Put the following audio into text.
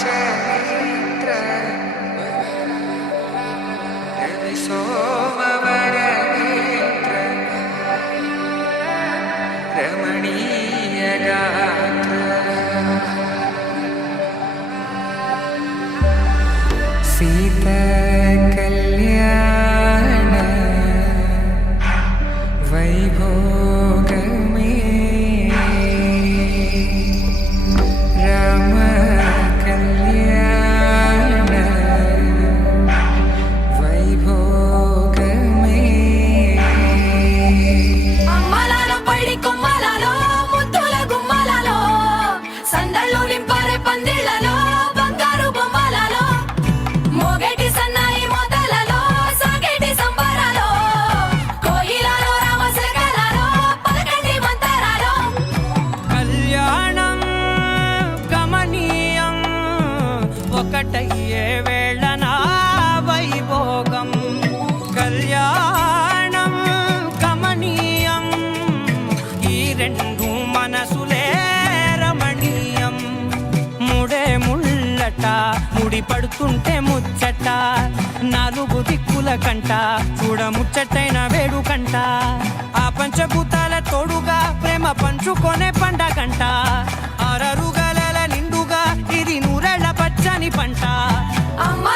చరిత్ర రవి సోమవర నేత్ర రమణీయ గాత్ర సీత కళ్యాణ వైభోగమే రామ కళ్యాణ వైభోగమే అమ్మలాలో పైడి కొమ్మలలో ముద్దుల గుమ్మలలో సందళ్ళు నింపారే పందిళ్లలో బంగారు బొమ్మలలో మోగేటి సన్నాయి మొదలలో సాగేటి సంబరాలో కోయిలలో రామశకలలో పలకండి మంతరాలో కళ్యాణం గమనీయం ఒకటయ్యే వేళ నా వైభోగం కళ్యాణం గమనీయం ఈ రెండు మనసులే రమణీయం ముడే ముళ్ళట ముడి పడుతుంటే ముచ్చట నాలుగు దిక్కుల కంట చూడ ముచ్చటైన వేడుకంట ఆ పంచభూతాల తోడుగా ప్రేమ పంచుకొనే పండగంట ఆరరుగల నిండుగా ఇది నూరెళ్ళ పచ్చని పంట అమ్మ